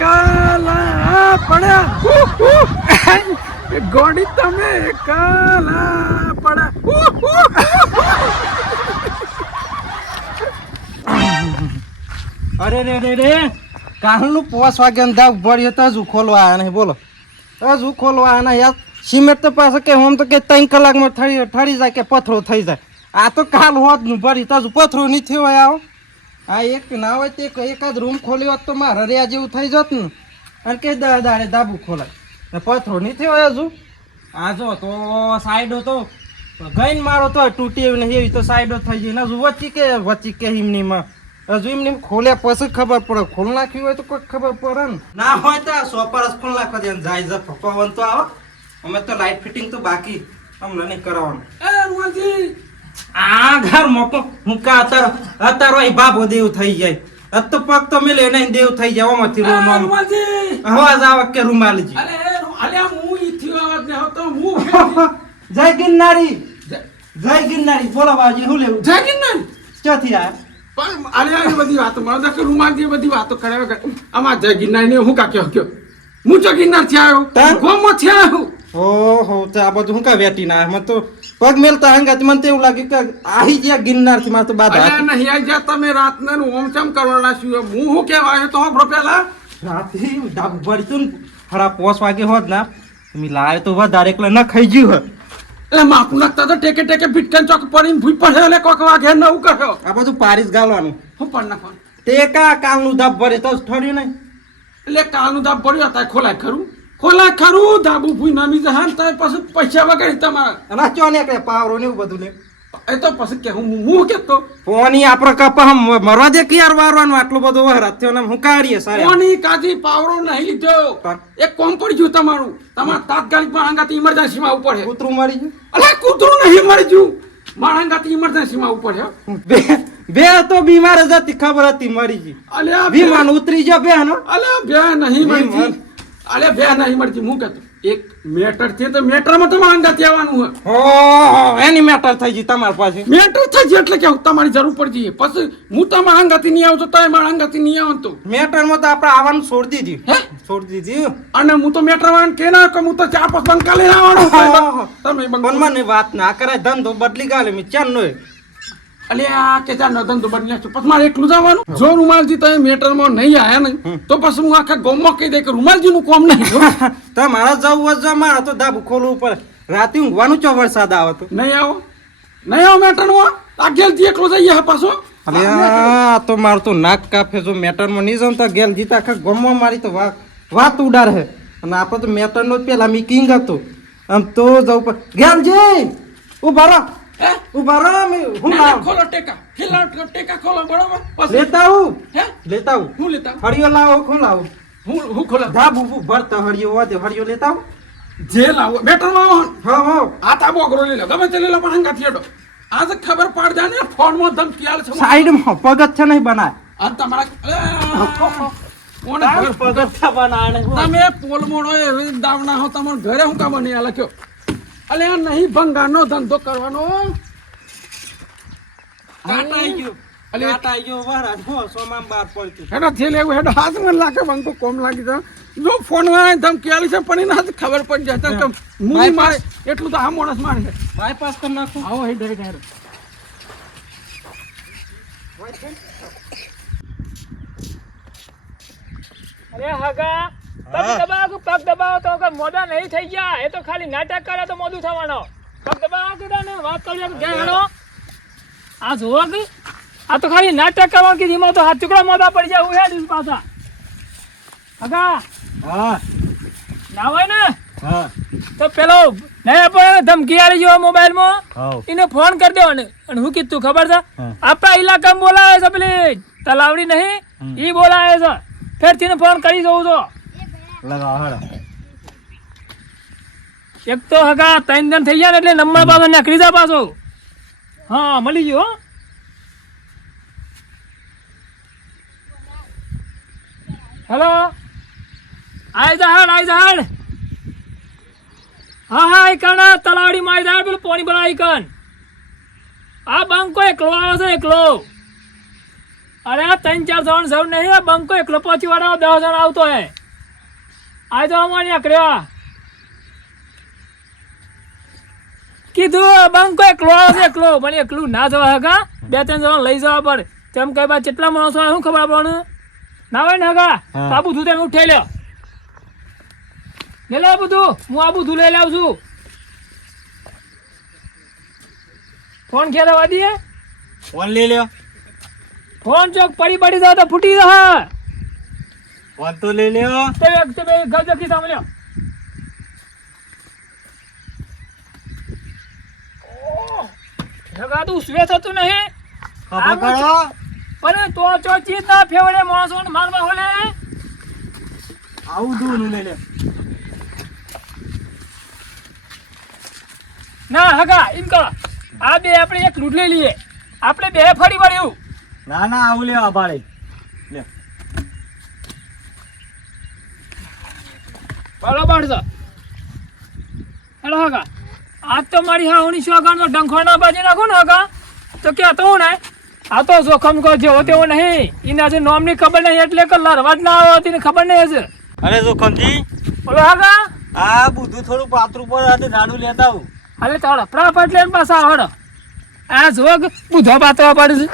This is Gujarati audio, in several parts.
કાલા પડ્યા ગોડી તમે કાલા પડ્યા. અરે રે રે રે કાલનું 5 વાગે અંધા ઉભરી હતા હજુ ખોલવા આવ્યા નહીં. બોલો હજુ ખોલવા આવ્યા યાર. સિમેન્ટ તો પાસે કે આમ તો કે 3 કલાકમાં ઠરી જાય કે પથરો થઈ જાય. આ તો કાલ હોત નું ભરી તો હજુ પથરો નહીં થયો આવો. આ એક ના હોય તે એકાદ રૂમ ખોલ્યો હોત તો મારે રહ્યા જેવું થઈ જત ને. અને કે દાડે ધાબુ ખોલાય પથરો નહીં થયો હજુ. આ જો તો સાઈડો તો ગઈને મારો તો તૂટી એવી નહીં એવી તો સાઈડો થઈ ગઈ ને હજુ વચ્ચી કે હિમનીમાં હજુ એમને ખોલ્યા પછી ખબર પડે. ખોલ નાખ્યું હોય તો કોઈ ખબર પડે ને. ના હોય તો સોપરસ ખોલ નાખવા દે જાય પવન તો આવે. અમે તો લાઇટ ફિટિંગ તો બાકી અમને નહીં કરાવવાનું. આ ઘર મોકો મુકા અત્યારે બાબો દેવ થઈ જાય. અત તો પગ તો મેલે નહીં દેવ થઈ જાય. ઓમાંથી અવાજ આવે કે રૂમાલજી જય ગિરનારી જય ગિરનારી. બોલો બાજી શું લેવું? જય ગિરનારી ચોથી આ બધી વાતો મને તો રૂમાલજી બધી વાતો કરે. આમાં જય ગિરનારી ને હું કાક્યો કયો હું જો ગિરનાર થી આવ્યો ગોમો થી આવ્યો. ઓહો તો આ બધું હું કા વેટી ના મને તો પગ મેલતા હંગાત મને તો એવું લાગ્યું કે આહી જ્યાં ગિરનાર થી મારે તો બાધા નહીં આવી જાય. તમે રાતને ઓમચમ કરવાના છું હું શું કહેવાય તો હો પેલા રાતે ડાબુ ભરી તું ખરા 5 વાગે હોત ના તમે લાવે તો વધારે એકલા ન ખાઈ ગયું હોય. એટલે માપું નાખતા તો ટેકે ટેકે ભીટકન ચોક પડીને ભૂઈ પડે એટલે કોક વાગે નવું કર્યો. આ બધું પારીસ ગાલવાનું હું પણ નાખવાનું ટેકા કાલનું ધાબ ભરે તો ઠર્યું નહીં. એટલે કાલનું ધાબ પડ્યું હતા ખોલાય ખરું ધાબુ ભૂઈ નામી જાય તો પછી પૈસા વગર તમારા અને ચો ને કે પાવરો ને એવું બધું લે એ તો પછી કે હું કેતો પોની આપણે કપા મરવા દે કે યાર વારવાનું આટલું બધું વહરાત થયો ને હું કાઢીએ સારે પોની કાજી પાવરો નહીં લીધો. એક કોમ પડી ગયું તમારા તાત્કાલિક માણંગાથી ઇમરજન્સી માં ઉપર કૂતરું મરી ગયું. અલે કૂતરું નહીં મરી ગયું માણંગાથી ઇમરજન્સી માં ઉપર બે તો બીમાર જ હતી ખબર હતી મરી ગઈ. અલ્યા વિમાન ઉતરી ગયો બે નો. અલ્યા બે નહીં મરી. અલે બે નહીં મળતી હું કહેતો એક મેટર છે તો મેટરમાં તો માણંગાથી આવવાનું હોય. એની મેટર થઈ ગઈ તમારી પાસે મેટર થઈ ગઈ એટલે કે તમારી જરૂર પડી પછી હું તો માણંગાથી નહીં આવતો તો માણંગાથી નહીં આવતો. મેટરમાં તો આપણે આવવાનું છોડી દીધી અને હું તો મેટર વાળા કે ના કે હું તો 4-5 બંકા લઈને આવવાનું. તમે મને વાત ના કરે ધંધો બદલી ગાલે મેં ચાર નો અલ્યા કે ચાર નો ધંધો બદલી નાખ્યો પછી મારે એકલું જવાનું. જો રૂમાલજી તમે મેટરમાં નહીં આયા ને તો પછી હું આખા ગામમાં કહી દે કે રૂમાલજી નું કામ નહીં. તમારા જવું જ મારે તો ધાબુ ખોલવું પડે. રાતે ઊંઘવાનું ચો વરસાદ આવે તો નહીં આવો મેટરમાં આ ગેલજી એકલો જઈએ પાછો. અલ્યા તો મારું તો નાક કાપે. જો મેટરમાં નહીં જાઉં તો ગેલ જીતા આખા ગામમાં મારી તો વાત ઉડાર હે. અને આપણે તો મેટરનો જ પેલા મી કિંગ હતો આમ તો જવું પડે. ગેલજી ઉભા રહો હું ખોલો ટેકા ટેકા ખોલો બરોબર લેતા હું હું લેતા હળિયો લાવો હું લાવું હું ખોલા ધાબુ ભરતા હળિયો વાદે હળિયો લેતા હું જે લાવો મેટરમાં આવો. હા આ તાબો અઘરો લઈ લો ગમે તે લઈ લો પણ હંગાથી હેડો. આજ ખબર પડ જાય ને ફોનમાં ધમકી આલે છે સાઈડમાં પગથ છે નહીં બનાય આ તમારા પગથિયા બનાય તમે પોલ મોડો એવી દાવના હો તમાર ઘરે હું કામ નહીં આલે કયો. અલે આ નહીં ભંગારનો ધંધો કરવાનો. કાટાઈ ગયો વરાજ હો સોમામ બાર પડતું હેડો થે લેવું હેડો હાથ મને લાગે બંકો કોમ લાગી જાય. જો ફોન માં ધમકી આલી છે પણ એને ખબર પડી જાય તો મુવી મારે એટલું તો આ માણસ મારે છે. બાયપાસ કરી નાખું. આવો હેડ અરે હગા પગ દબાવો તો મોડા નહીં થઈ ગયા. એ તો ખાલી નાટક કરે તો મોડું થવાનો. પગ દબાવો કીધા ને વાત કરી હેડો. આ જોવો કે આ તો ખાલી નાટક કરવાનું કીધી એમાં તો હાથ ટુકડા મોડા પડી જાય. હું હેડીશ પાછા હગા હા ના હોય ને હા તો પેલો નયા પણ ધમકી આલી જો મોબાઈલમાં એને ફોન કરી દેવાનો. અને હું કીધું ખબર છે આપણા ઇલાકામાં બોલાવે છે પેલી તલાવડી નહીં ઈ બોલાવે છે. ફેર તેને ફોન કરી દઉં છો. એક તો હગા 3 જણ થઈ ગયા ને એટલે નંબર પાછો નીકળી જા પાછો. હા મળી ગયો. હેલો આઈ જા હા કણ તલાવડી માં આઈ જા પેલું પાણી ભરાય કણ. આ બંકો એકલો આવે છે એકલો. અરે 3-4 જણ જરૂર નહીં હે, બંકો એકલો પહોંચી વાળો 10 જણ આવતો હે. આ તો અમારે નીકળ્યા કીધું બંકો એકલો આવે એકલો, પણ એકલું ના જવા હગા, 2-3 જણ લઈ જવા પડે. તેમ કઈ બા કેટલા માણસો આવે શું ખબર આપણને ના હોય ને હગા. તો આ બધું તમે ઉઠાઈ લ્યો, લે લે બધું, હું આ બધું લઈ લાવું છું. ફોન ખેરવા દઈએ, ફોન લઈ લ્યો. ફોન ચોક પડી જાવ તો ફૂટી જશે. ફોન તો લઈ લ્યો. તમે ગજબથી સાંભળ્યો. હગા તું સ્વેત હતું નહીં ખબર કરો. પણ તો ચોચી ના ફેવડે માણસો ને મારવા હોલે. આવું દૂર લઈ લે. ના હગા એમ કરો, આ બે આપણે એક લૂંટ લઈ લઈએ, આપણે બે ફરી વળ્યું. ના ના આવું લેવા ભાડે લે. બરોબર છે. હેલો હગા, આજ તો મારી હાવણી શોગાનો ડંખો ના બાજી નાખો ને હગા, તો કહેતો હું ને આ તો જોખમ કો જેવો તેવો નહીં, એના જે નોમની ખબર નહીં એટલે કે લરવા જ ના આવતી ને ખબર નહીં હશે. અરે જોખમજી, બોલો હગા. આ બધું થોડું પાતળું પર હતું, નાનું લેતા આવું. અરે તાળો ફટાફટ લઈને પાછા આવડો. આ જોગ બુધો પાતળો પડે છે.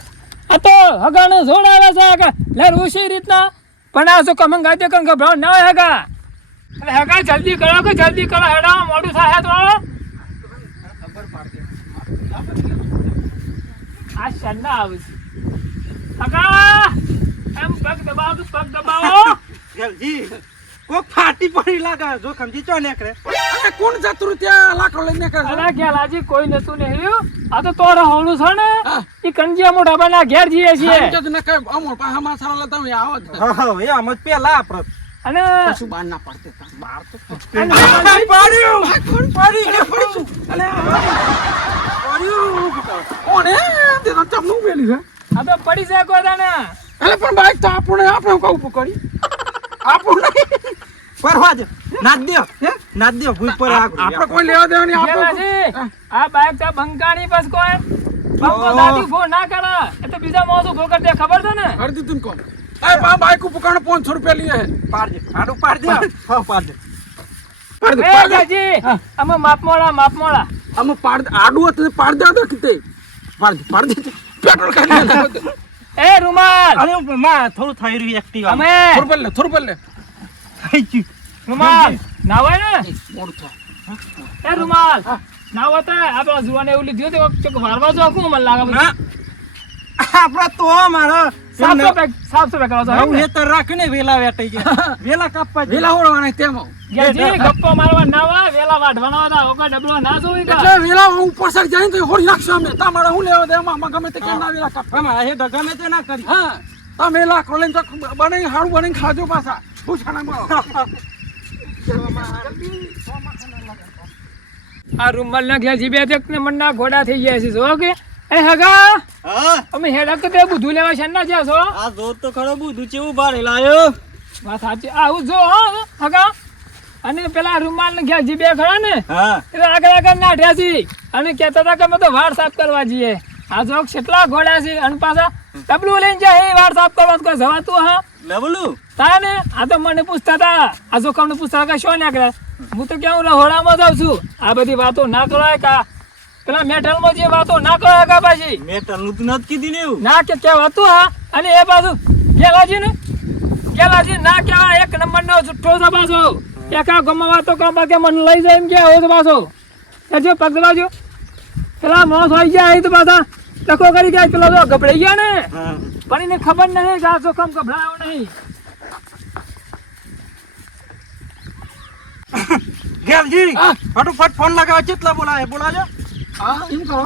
આ તો હગાને જોડ આવે છે હગા, લે રૂસી રીતના. પણ આ જો કમંગ ગાતે કણ ગભરાવ ના હોય હગા. અરે હગા જલ્દી કરો કે જલ્દી કરો, હેડા મોડું થાય તો. આ શન્ના આવે છે હગા, એમ પગ દબાવો પગ દબાવો. ગેલજી કોક ફાટી પડી લાગે. જોખમજી ચો નીકળે. અરે કોણ જતું રહ્યું ત્યાં લાકડો લઈને કરે છે? અરે ગેલાજી કોઈ નતું નહીં. આ તો તોરા હોલું છે ને, હા. એ કંજીયા મોઢા બના ઘેર જઈએ છીએ. આમ કે ન કહે, અમો પાહા મસાલા લેતા હોય આવો જ. હા એ આમ જ પેલા આપણે અને કશું બહાર ના પડતે તા. બહાર તો અને પડ્યું. અલે કોણે તે તો ચમનું મેલી છે. આ તો પડી જાય કોઈ દાને. અલે પણ બાઈક તો આપણે કહું ઉભું કરી આપણું નહીં. પરવા દે. નાદ દે. નાદ દે ભૂલ પર આપણે કોઈ લેવા દેવા નહીં. ગેલાજી, આપણે આ બાઈક તો બંકાની બસ કોઈ બંકો દાદી ભો ના કરે, એ તો બીજા મોસું ભો કરી દે, ખબર છે ને. હર દીધું ને કોણ એ પા બાઈક ઉપર કાણે 500 રૂપિયા લીએ હે. પાડ દે. આડું પાડ દે. હા પાડ દે. પાડ દે, એ પાડ દે. ગાજી, હા. અમે માપ મોડા. આમાં પાડ દે. આડું હતું તે પાડ દે તો કીતે પાડ દે પેટ્રોલ કાઢી લે. એ રૂમાલ, અરે માં થોડું થઈ રહ્યું એક્ટિવ અમે થોડું પર લે થઈ ગયું. રૂમાલ ના હોય ને. મોડું થાય. એ રૂમાલ ના હોય તો આપણે જુવાને એવું લીધું તો વારવા જો મને લાગે બધું. ના આપડા તો મારો સાફ તો કરો છો હું હેતર રાખીને વેલા વેટાઈ ગયા. વેલા કાપવા વેલા હોળવાના તેમાં ગેજી ગપ્પો મારવા ના વા, વેલા વાઢવાનો હતા, ઓકા ડબલો ના જોઈ કા. એટલે વેલા હું પાછળ જાય ને તો હોળી નાખશું અમે. તમારે હું લેવા દે એમાં ગમે તે કેમ ના વેલા કાપ. આમાં એ ગમે તે ના કરી. હા તમે લાકડો લઈને તો બનાવી હારું બનાવીને ખાજો પાછા ભૂસાણામાં. આ રૂમાલ ના ઘેર જીબે એક ને મનના ઘોડા થઈ ગયા છે જો કે. એ હગા હા અમે હેડા કે તે બધું લેવા છે ના જ્યાં છો. આ જોત તો ખરો બધું ચેવું ભારે લાયો. વાત સાચી. આવું જો હગા. અને પેલા રૂમાલ ને ઘેર જીબે ખરા ને હા એટલે આગળ નાઠ્યા છે અને કહેતા હતા કે અમે તો વાળ સાફ કરવા જઈએ. આ જો કેટલા ઘોડા છે અને પાછા ડબલું લઈને જાય એ વાળ સાફ કરવા કોઈ જવાતું હા લેવલું તા ને. આ તો મને પૂછતા હતા, આ જોખમને પૂછતા હતા કે શું નીકળે. હું તો કેવું રહોડામાં જાઉં છું. આ બધી વાતો ના કરાય કા, પેલા મેટલમાં જે વાતો ના કરાય કા પાછી મેં તનું તો નથી કીધી ને એવું. ના કે કહેવાતું હા. અને એ બાજુ ગેલાજી ના કહેવાય, એક નંબર નો જુઠ્ઠો છે પાછો. એકા ગમવા વાતો કરવા કે મને લઈ જાય એમ કે હોય તો પાછો એ જો પગ દબાજો. પેલા મોસ આવી ગયા એ તો પાછા ટકો કરી ગયા, પેલા તો ગભરાઈ ગયા ને. હા પણ એને ખબર નહીં કે આ જોખમ ગભરાયો નહીં. ગેલજી હા. ફટાફટ ફોન લગાવો. કેટલા બોલાજો. હા એમ કરો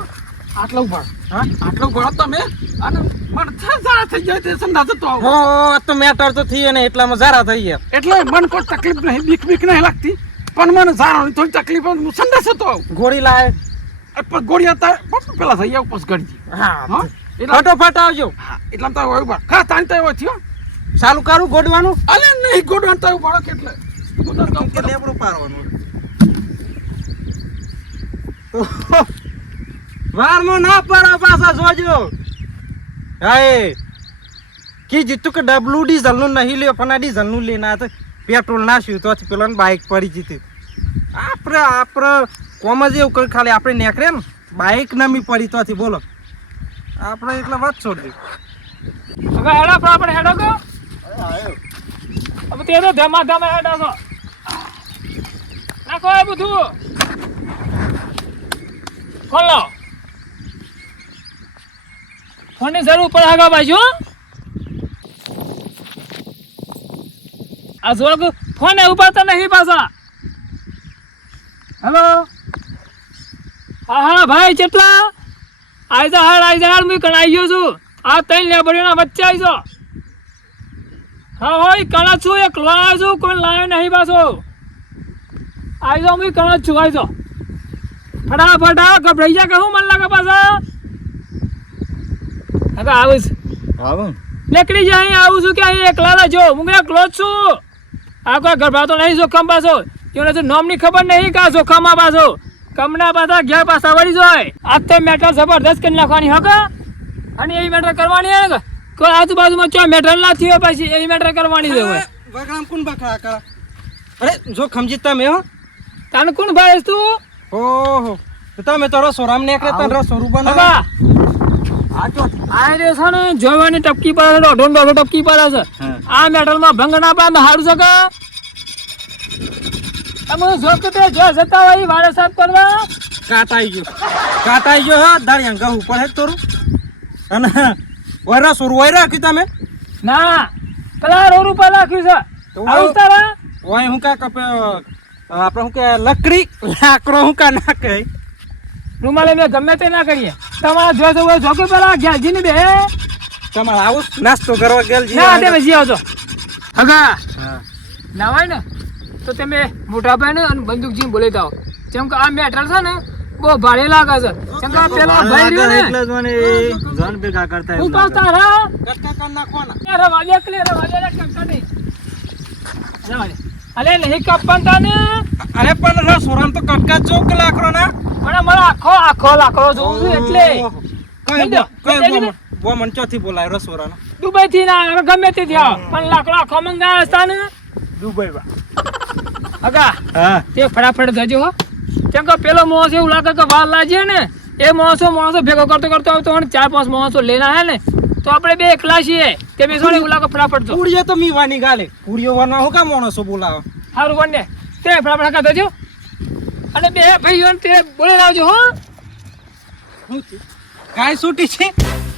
આટલો ઉભા. હા આટલો ઉભા તમે અને મને સારા થઈ જાય તે સંદાસ તો આવો. હો તો મેટર તો થઈ ને એટલામાં જારા થઈ ગયા. એટલે મને કોઈ તકલીફ નહીં, બીક નહીં લાગતી, પણ મને સારો થોડી તકલીફ હું સંદાસ હતો આવું. ગોળી લાય. પણ ગોળી હતા પેલા થઈ આવું પછી ગળજી. હા હા એટલે ફટાફટ આવજો. હા એટલા તો હોય ઉભા. ખા તાણી તો એવો થયો. ચાલુ કરું ગોડવાનું. અલે નહીં ગોડવાન તો ઉભા કેટલે હું તો કહું કે લેબડું પારવાનું. વારમાં ના પાડો પાછા જોજો. હાય કે જીતું કે ડબલું ડીઝલનું નહીં લ્યો પણ આ ડીઝલનું લઈને આ તો પેટ્રોલ નાખ્યું તો પેલો બાઇક પડી જીતી આપણે કોમ જ એવું કરી ખાલી આપણે નીકળે ને બાઇક નમી પડી તોથી બોલો આપણે એટલે વાત છોડી હવે હેડો પણ આપણે હેડો કો હવે તે તો ધમા હેડો છો નાખો એ બધું ખોલો ફોનની જરૂર પડે આગા બાજુ આ જોડક ફોન ઉપાડતા નહીં પાછા હેલો હા ભાઈ કેટલા આઈ જા હાડ હું કણાઈ ગયો છું આ ત્રણ લેબડીઓના વચ્ચે આવી જાઓ હા હોય કણા છું એકલો આવ્યો છું કોઈ લાવ્યો નહીં પાછો આવી જાઓ હું કણા છું આવી જાઓ ફટાફટ ગભરાઈ જા કે હું મન લાગે પાછા હવે આવું નીકળી જાય અહીં આવું છું કે અહીં એકલા જો હું એકલો જ છું આ કોઈ ગભરાતો નહીં જોખમ પાછો એને તો નોમની ખબર નહીં કે આ જોખમમાં પાછો કમના પાછા ઘેર પાછા વળી જાય આજ તો મેટર જબરદસ્ત કરી નાખવાની હકે અને એવી મેટર કરવાની હે ને કોઈ આજુબાજુમાં ચો મેટર ના થયો પછી એવી મેટર કરવાની જ હોય વગડામ કોણ બકરા કરા અરે જો ખમજી તમે હો તને કોણ ભાઈ તું ઓહો તો તમે તો રસોરામ નીકળે તને રસોરું બનાવે આ રે છે ને જોવાની ટપકી પડે છે દોઢો ટપકી પડે છે આ મેટલમાં ભંગ ના પાડે હારું છે કે તમે જોકતે જો જતા હોય વાળે સાફ કરવા કાટાઈ ગયો હો દાળિયા ગહું ઉપર હે તોરું અને ઓરા સોરું ઓય રાખ્યું તમે ના પેલા રોડ ઉપર રાખ્યું છે આવું તારા ઓય હું કા કપે આપણે હું કે લકડી લાકડો હું કા ના કહે રૂમાલે મેં ગમે તે ના કરીએ તમારા જો તો હોય જોકે પેલા ગેલજી ની બે તમારે આવું નાસ્તો કરવા ગેલજી ના તમે જી આવજો હગા ના હોય ને તો તમે મોટા ભાઈ ને અને બંદૂકજી બોલે જાઓ જેમ કે આ મેટર છે ને બહુ ભારે લાગે છે કેમ કે પેલા ભાઈ રહ્યો ને એટલે જ મને જન ભેગા કરતા હું પાસ તારા કટકા કર નાખવાના રવાજે ટંકા નહીં રવાજે અલે નહીં કાપન તાને અરે પણ રસોરામ તો કટકા ચોક લાકડો ના મને મારા આખો લાકડો જોઉં છું એટલે કઈ બો મન ચોથી બોલાય રસોરાનો દુબઈ થી ના હવે ગમે તે થયા પણ લાકડો આખો મંગાવ્યો હતા ને દુબઈ બા અગા હા તે ફટાફટ જજો હો કેમ કે પેલો મોસ એવું લાગે કે વાર લાગે ને એ માણસો ભેગો કરતો આવતો અને 4-5 માણસો લેના હે ને તો આપણે બે એકલા છીએ તે બે સોને એવું લાગે ફટાફટ જો પૂરીઓ તો મીવાની ગાલે પૂરીઓ વાના હું કા માણસો બોલાવો સારું બને તે ફટાફટ કા દેજો અને બે ભાઈઓને તે બોલે આવજો હો ગાય છૂટી છે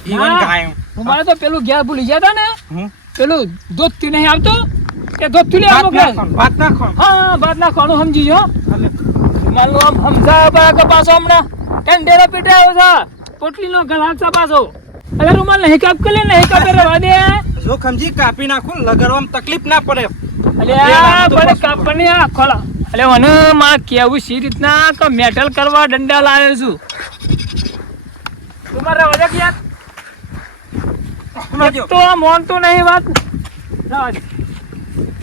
ઈવન ગાય મારે તો પેલું ગેસ ભૂલી ગયા હતા ને હું પેલું દોધથી નહીં આવતો એ દોધથી લઈ આવો વાત નાખો હા વાત નાખવાનું સમજી જો મારું આમ સમજાય બા કે પાછો હમણાં ટેન્ડેરો પીટાયો છે પોટલીનો ગ્રાહક છે પાછો અરે રૂમાલ નહીં કાપ કે નહીં કાપે રવા દે જો ખમજી કાપી નાખું લગાડવામાં તકલીફ ના પડે અલે આ બડે કાપની આ ખોલા અલે મને માં કેવું સી રીતના કે મેટલ કરવા દંડા લાવ્યો છું તમારે રવા દે કે યાર તો મોન તો નહીં વાત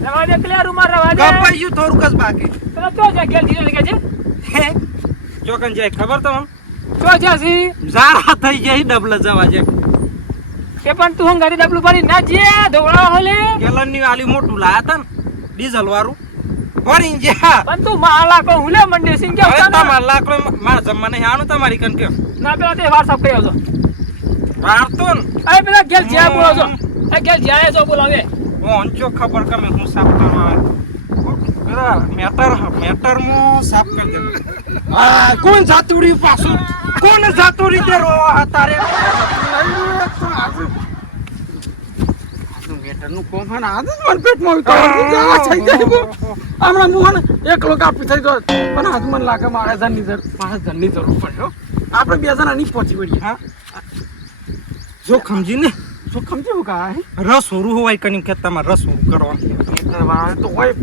રવા દે કે રૂમાલ રવા દે કાપાઈ ગયું થોડુંક જ બાકી પેલા તો જગ્યા ધીરે લગે છે ચોકન જાય ખબર તો તો જાસી ઝારા થઈ જાય ડબલ જવા જાય કે પણ તું હંગારી ડબલું ભરી ના જે ધોળા હોલે ગેલન ની આલી મોટું લાયા તા ને ડીઝલ વાળું ભરી જ્યા પણ તું માલા કો હુલે મંડે સિંહ કે હવે તમાર લાકડો માર જમવા નહીં આનું તમારી કન કે ના પેલા તે વાર સાફ કરી આવજો વારતો ને અરે પેલા ગેલ જ્યા બોલો છો એ ગેલ જ્યા જો બોલાવે ઓંચો ખબર કમે હું સાફ કરવા પેલા મેટર મો સાફ કરી દે આ કોણ જાતુડી પાછું કોણ જાતુડી તે રોવા તારે મેટર નું કોમ હે આજ જ મન પેટમાં ઉતારવાનું આ થઈ જાય હમણાં મોહન એકલો કાપી થઈ ગયો પણ આજ મને લાગે મારે પાંચ જણની જરૂર પડ્યો આપણે બે જણા નહીં પહોંચી વળીએ હા જો ખમજી ને શું સમજ્યું કાંઈ રસ હોરું હોય કની ખેતરમાં રસ હોરું કરવાનું મેટર વાળા તો હોય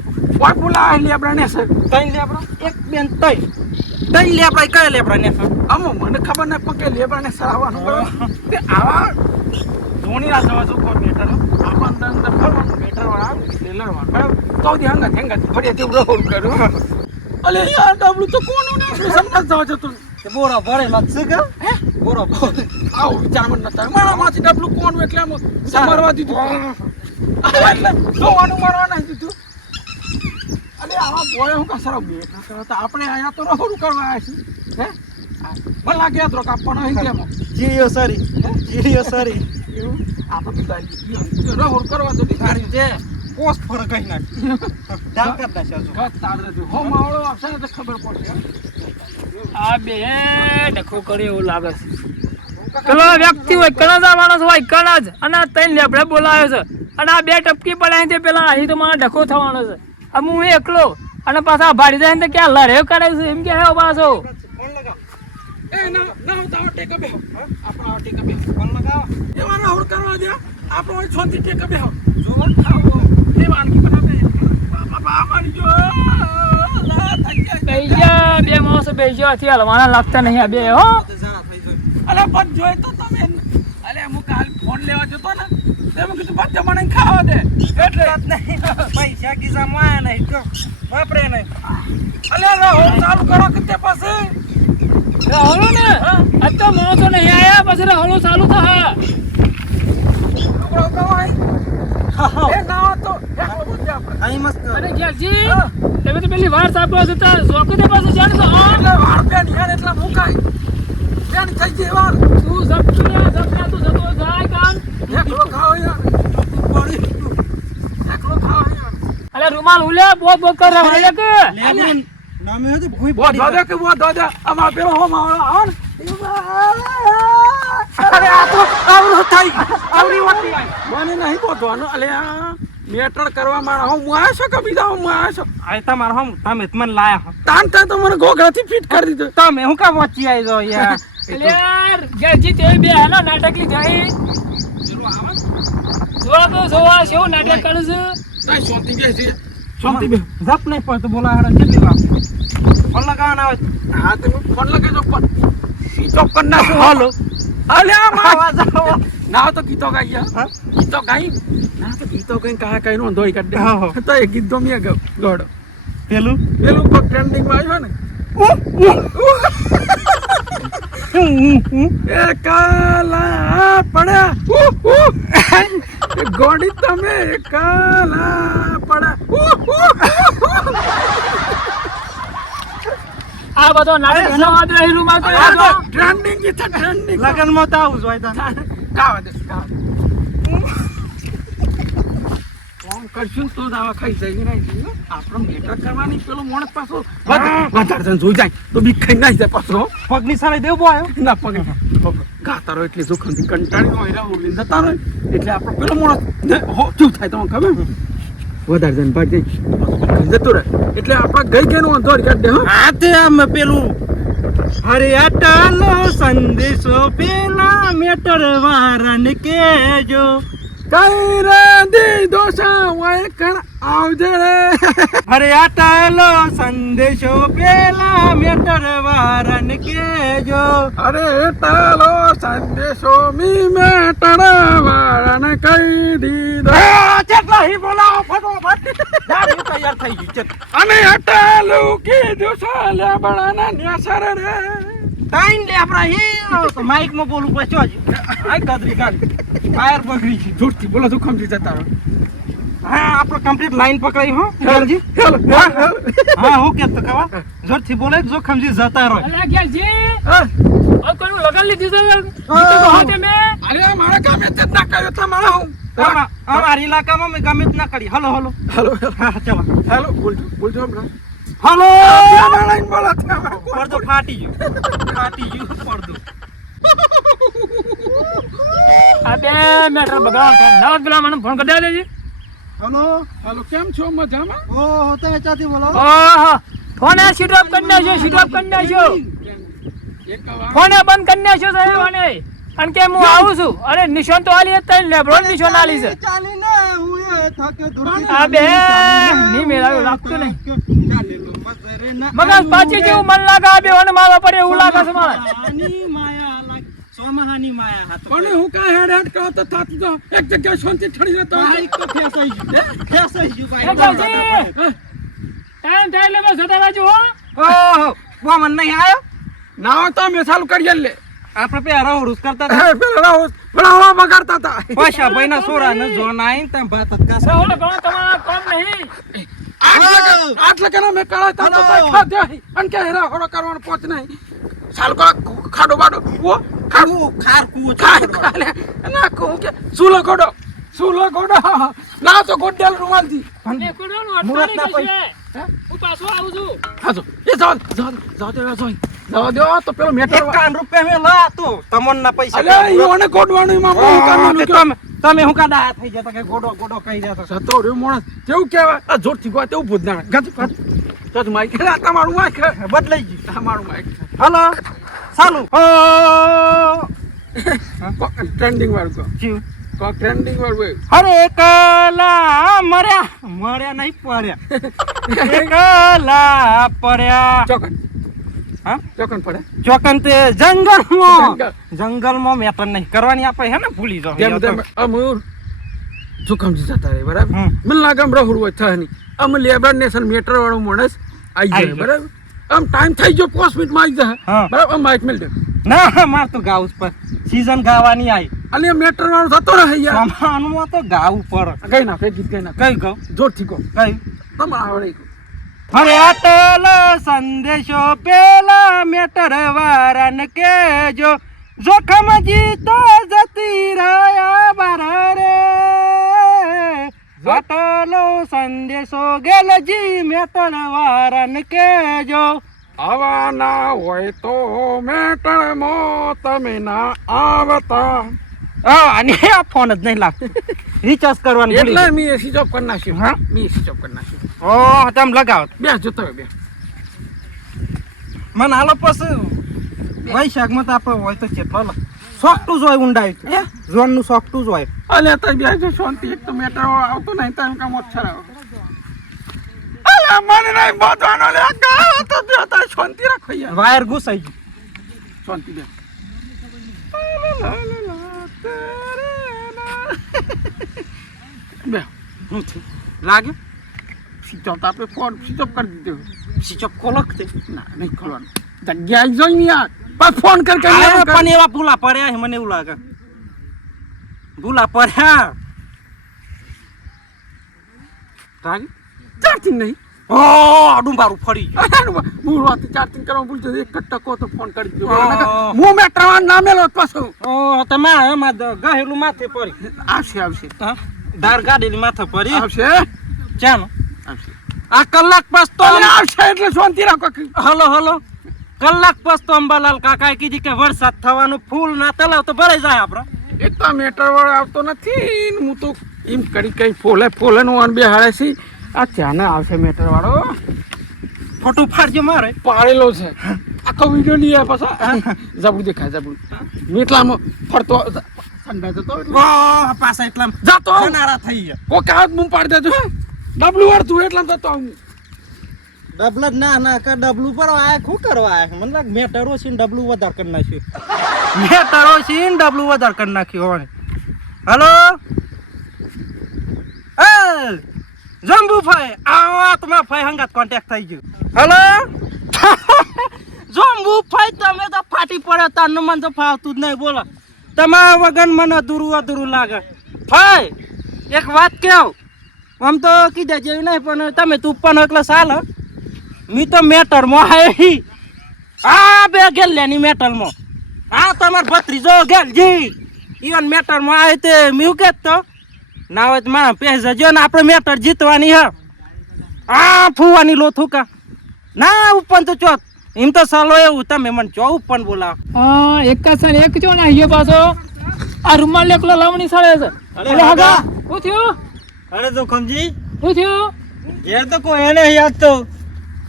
બોલા લેબડા ને સર તઈ લેબડા એક બેન તઈ લેબડા કયા લેબડા ને અમો મને ખબર ન પકે લેબડા ને સરાવવાનું તે આવા ધોની ના જવા જો કોઈ મેટર આપણ અંદર ફરવાનું મેટર વાળા લડવાનું બરાબર તો ધ્યાન ફરી તે રોલ કર્યો અલે યાર ડબલું તો કોનું ને સમજ જવા જતું તે બોરો ભરેલો જ છે કે બોરો આવો વિચાર મને નતા મારા માંથી ડબલું કોણ એટલે આમ સમરવા દીધું એટલે જોવાનું મારવા નહીં દીધું અરે આવા બોય હું કસરો બેઠા કરો તો આપણે આયા તો રહોડું કરવા આવ્યા છીએ હે મને લાગે આ તો કાપવાનો અહીં કેમ જીરીયો સરી એવું આ તો કીધા રહોડ કરવા તો સારી છે પોસ્ટ ફર કઈ નાખ ડાલ કર નાખ્યો છો ગત તાળે જો હો માવળો આપશે ને તો ખબર પડશે આ બે ડખો કરે એવું લાગે છે પેલો વ્યક્તિ હોય કણજા માણસ હોય કણજ અને આ ત્રણ લેબડે બોલાવ્યો છે અને આ બે ટપકી પડાય તે પેલા અહીં તો મારો ડખો થવાનો છે આમ હું એકલો અને પાછા ભાડી જાય ને ક્યાં લડે કરે છે એમ કે હે પાછો ફોન લગાવ એ ના તાવ ટેકા બેહો આપણો ટેકા બેહો ફોન લગાવ એ મારા હોડ કરવા દે આપણો અહીં છોંતી ટેકા બેહો જોવો ખાવો એ વાનગી બનાવે બાબા મારી જો લા થઈ જાય બેજા બે માણસો બેજો થી હલવાના લાગતા નહીં આ બે હો તો જા થઈ જાય અલે પણ જોઈ તો તમે અલે હું કાલ ફોન લેવા જતો ને તેમ કીધું બધા મને ખાવા દે એટલે નહીં પૈસા ખિસ્સામાં આયા નહીં તો વાપરે નહીં અલે હોડ ચાલુ કરો કે પાસે રહો ને આ તો માણસો નહીં આયા પછી રહો ચાલુ થા છોકરો કવાય એ ના તો એકલો બોલ આપણે અહીં મસ્ત અરે ઘેરજી તમે તો પેલી વાર સાપડો જતા જોકે તે પાસે જાણ તો એટલે વાળ પે નિહાર એટલા મુકાય બેન થઈ જાય વાર તું સપના તું જતો જાય કાન એકલો ખાવ યાર એકલો ખાવ યાર અલે રૂમાલ ઉલે બો કર રહે કે લેબન નામે હે તો ભૂઈ બો દાદા કે બો દાદા અમાર પેલો હો માવળા આવ ને અરે આ તો આવરો થઈ આવરી વાતી મને નહીં બોધવાનો અલે આ મેટર કરવા મારા હું આયો છો કે બીજા હું આયો છો આ તમાર હમ તમે મન લાયા તાન તો મને ગોગળાથી ફિટ કરી દીધો તમે હું કા વચ્ચે આવી જાવ યાર અલે યાર ઘેરજી તે બે હેલો નાટક લી જાય જોવા શું નાટક કરે છે તાઈ શાંતિ બે છે શાંતિ બે જપ નહીં પડતો બોલા હાડા કેટલી વાર ફોન લગાવવાના આવે હા તમે ફોન લગાજો પણ સ્વિચ ઓફ કરી નાખો હાલો અલે આ આવાજ આવો ના તો ગીતો ગાઈ ગીતો ગાઈ ના તો ગીતો ગાઈ કહા કઈ નો ધોઈ કાઢ હા, હા. દે તો એ ગીત ગમ્યા ગોડો પેલું પેલું કોઈ ટ્રેન્ડિંગ માં આવ્યો ને એ કાલા પડ્યા ગોડી તમે કાલા પડ્યા આ બધો નાટક નો આદે હીરું માં આ તો ટ્રેન્ડિંગ ગીત છે ટ્રેન્ડિંગ લગનમાં તો આવું જોઈએ તને કાવા દે કોમ કરશું તો દાવા ખાઈ જાય નહીં આપણો મેટર કરવાની પેલો મોણસ પાછો વધારે જણ જોઈ જાય તો બી ખાઈ નાખી જાય પાછો પગની સામે દેવો આવ્યો ના પગે ગાતા રહો એટલે જોખમથી કંટાળી હોય ઉડીને જતા રહે એટલે આપણો પેલો મોણસ શું થાય તમને ખબર વધારે જણ ભાગ જાય જતો રહે એટલે આપણે ગઈ ગઈ નું અંધોર કાઢ દે આ તે આમ પેલું અરે અટાલો સંદેશો પેલા મેટર વારન કેજો કઈ રે દી દોસા વાય કણ આવજે રે અરે અટાલો સંદેશો પેલા મેટર વારન કેજો અરે તાલો સંદેશો મી મેટણ વાળન કઈ દીધો કેટલા હી બોલાવો ફટોફટ દારૂ તૈયાર થઈ ગયું છે અને હટાલું કીધું સાલે બળાના ન્યાસર રે તાઈન લે આપણા હી માઈક માં બોલું પછી જ આ કદરી કાઢ ફાયર પકડી છે જોરથી બોલો તો ખમજી જતા રહો હા આપણો કમ્પ્લીટ લાઈન પકડાઈ હો હેલજી હેલો હા હું કેતો કવા જોરથી બોલે જો ખમજી જતા રહો અલે ઘેરજી હા ઓ કોનું લગન લીધી છે ગીતો તો હાથે મે અરે મારા કામે તે ના કર્યો તમારા હું અમારા ઇલાકામાં મેં ગમે જ ના કરી હલો હલો હેલો હા ચલો હેલો બોલજો હમણાં હલો લાઈન બોલા પડદો ફાટી ગયો પડદો આ બે મેટર બગાડ છે નવ પેલા મને ફોન કરી દેજે હલો હેલો કેમ છો મજામાં ઓ તમે ચાથી બોલો ઓહો ફોન આ સીટ ઓફ કરી નાખ્યો એક વાર ફોન બંધ કરી નાખ્યો સાહેબ અને અને કે હું આવું છું અરે નિશાન તો આલી હતા લેબ્રો નિશાન આલી છે ચાલીને હું એ થાકે ધુરતી આ બે ની મેળાયું લાગતું નહીં મગજ પાછી જેવું મન લાગે આ બે અને મારા પર એવું લાગે છે મારે આની માયા લાગ સોમહાની માયા હાથ પણ હું કાંઈ હેડ હેડ કરો તો થાતું તો એક જગ્યાએ શાંતિ ઠરી જતો બાઈક તો ફેસાઈ ગયું એ ઘરજી ટાઈમ થાય એટલે બસ જતા રહેજો હો ઓહો વો મન નહીં આયો ના હોય તો અમે ચાલુ કરીએ લે આપણે પેલા રોડુસ કરતા હતા પેલા બગાડતા હતા પૈસા ભાઈના સોરા ને જોન આઈને તમે ભાત જ કાસા ઓલો ઘણો તમારા કામ નહીં. આટલે કે મેં કળાતા તો ખાધે અને કે હેરા હોડો કરવાનો પોત નહીં ચાલુ કરો ખાડો બાડો ઓ ખાર કુવો ખાલે ના કહું કે સુલો ગોડો ના તો ગોડેલ રૂમાલ થી એ કુડોનું મુરતના અટકારી ગયું છે. હું પાછો આવું છું. હાજો એ જાવ દો તો પેલો મેટર 51 રૂપિયા મે લા તો તમોનના પૈસા અલે ઈઓને ગોડવાનું એમાં હું કરવાનું કે તમે હું કાડા થઈ જતા કે ગોડો કહી દેતો સતો રે મોણસ કેવું કહેવાય આ જોરથી ગો તેવું ભૂતના ગજ તો માઈક લે તમારું માઈક બદલાઈ ગયું તમારું માઈક હાલો ચાલુ ટ્રેન્ડિંગ વાળું કો જીવ ટ્રેન્ડિંગ વાળું અરે એકલા મર્યા નહીં પડ્યા એકલા પડ્યા ચોકન હા ચોકન પડે ચોકન તે જંગલમાં મેટર નહીં કરવાની આપણે હે ને ભૂલી તેમ તેમ જાવ અમુર જોખમથી જતા રહે બરાબર હમ. મિલના ગામ રહું હોય થાય નહીં અમે લેબર નેશન મેટર વાળો માણસ આવી જાય બરાબર આમ ટાઈમ થઈ ગયો 5 મિનિટમાં આવી જાય હા. બરાબર માઇક મેલ દે ના માર તો ગાવ પર સીઝન ગાવાની આવી અને મેટર વાળો થતો રહે યાર સામાનમાં તો ગાવું પડે ગઈ ના ગીત ગઈ ના કઈ ગઉં જોરથી કહો કઈ તમે આવડે અરે અટલ સંદેશો પેલા મેટર વાળાને કેજો જોખમ જીતો જતી રહ્યા બાર રે અટલો સંદેશો ગેલજી મેટર વાળાને કેજો આવવાના હોય તો મેટરમાં તમે ના આવતા અને આ ફોન જ નહીં લાગતો રિચાર્જ કરવાનું ભૂલી એટલે ગયો. મેં સ્વિચ ઓફ કરી નાખ્યું હા? મેં સ્વિચ ઓફ કરી નાખ્યું ઓ તમે લગાવો બે જોતો હોય બે મને હાલો પછી વૈશાખમાં તો આપણે હોય તો કેટલો સોકટું જ હોય ઊંડાયું ઝોનનું સોકટું જ હોય અલે તો બે જો શાંતિ એક તો મેટર આવતો નહીં તો એમ કામ ઓછા આવે અલે મને નહીં બોધવાનો લે ગાવ તો બે તો શાંતિ રાખો યાર વાયર ઘૂસાઈ ગયું શાંતિ બે બે શું થયું લાગ્યું સ્વિચ ઓફ તો આપણે ફોન સ્વિચ ઓફ કરી દીધો સ્વિચ ઓફ કોલક તે ના નહીં ખોલવાનું જગ્યા જોઈ યાર પણ ફોન કર પણ એવા ભૂલા પડ્યા છે મને એવું લાગે ભૂલા પડ્યા લાગ્યું ચાર્જિંગ નહીં ઓ આડું બારું ફરી ગયું હું રાતે ચાર્જિંગ કરવા ભૂલતો એક ટકો તો ફોન કરી દીધો હા. હું મેટ્રવા નામેલો પાછો ઓ તમારે એમાં ગહેલું માથે પડી આવશે હા ધાર ગાડીની માથે પડી આવશે ચાલો આવશે આ કલાક પાસ તો અને આવશે એટલે શાંતિ રાખો હલો કલાક પાસ તો અંબાલાલ કાકાએ કીધી કે વરસાદ થવાનું ફૂલ ના તલાવ તો ભરાઈ જાય આપડે એક તો મેટર વાળો આવતો નથી ને હું તો એમ કરી કઈ ફોલે નું અન બે હાડે છે આ ચાના આવશે મેટર વાળો ફોટો પાડજો મારે પાડેલો છે આખો વિડિયો લઈ આવ્યા પાછા જબરું દેખાય જબરું મેટલામાં ફરતો ઠંડા જતો વાહ પાછા એટલા જાતો નારા થઈ ગયા કો કાત મું પાડી દેજો ડબલું વાળતું એટલા જતો હું ડબલ જ ના કે ડબલું પર આયા શું કરવા આયા મને લાગ મેટરો છે ડબલું વધારે કરી નાખ્યું મેટરો છે ડબલું વધારે કરી નાખ્યું હલો એ જંબુભાઈ આ તમારા ભાઈ હંગાત કોન્ટેક્ટ થઈ ગયો હલો જંબુભાઈ તમે તો ફાટી પડ્યો તારનો મને તો ફાવતું જ નહીં બોલો તમારા વગર મને અધૂરું લાગે ભાઈ એક વાત કહું આમ તો કીધા જેવી નહીં પણ તમે તું પણ એટલે ચાલે મી તો મેટરમાં આવી આ બે ગેલ્યાની મેટલમાં આ તમાર ભત્રીજો ગેલજી ઈવન મેટરમાં આવે તે મ્યુ કે તો ના હોય તો મારા પૈસા જો ને આપણે મેટર જીતવાની હે આ ફૂવાની લો થુકા ના ઉપર તો ચોથ એમ તો સાલો એવું તમે મને ચો ઉપર બોલાવ હા એક જ સર એક જો ને અહીંયા પાછો આ રૂમાલ એકલો લાવણી સળે છે એટલે હગા શું થયું અરે તો ખમજી શું થયું ઘેર તો કોઈ એને યાદ તો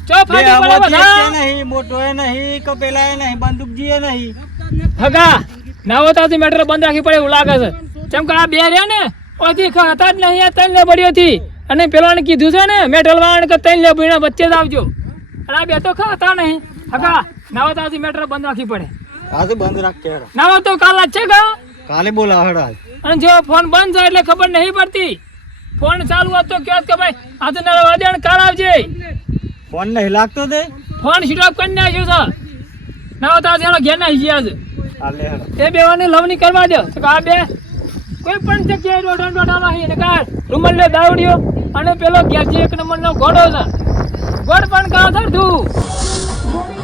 ચો ફાટી પડે બધા નહીં મોટો એ નહીં કપેલા એ નહીં બંદૂકજી એ નહીં હગા નાવતાથી મેટર બંધ રાખવી પડે એવું લાગે છે કેમ કે આ બે રહ્યા ને ઓથી હતા જ નહીં આ ત્રણ લે બળી હતી અને પેલાને કીધું છે ને મેટલ વાળાને કે ત્રણ લે બળીને વચ્ચે જ આવજો અને આ બે તો હતા નહીં હગા નાવતાથી મેટર બંધ રાખવી પડે આ તો બંધ રાખ કે નાવા તો કાલ જ છે ગા કાલે બોલાવ હડા અને જો ફોન બંધ થાય એટલે ખબર નહીં પડતી ફોન ચાલુ હોત તો કહો કે ભાઈ આજે ના વાદ્યાને કાલ આવજે ફોન નહીં લાગતો તે ફોન સ્વિચ ઓફ કરી નાખ્યો છે ના હોય તો આજે એનો ઘેર ના આવી ગયા છે હાલે હેડો. તે બેવાને લવની કરવા દો તો કે આ બે કોઈ પણ જગ્યાએ દોઢા નહીં ને કાર રૂમલ લે દાવડીઓ અને પેલો ઘેરજી એક નંબરનો ઘોડો છે ગોળ પણ કાં થતું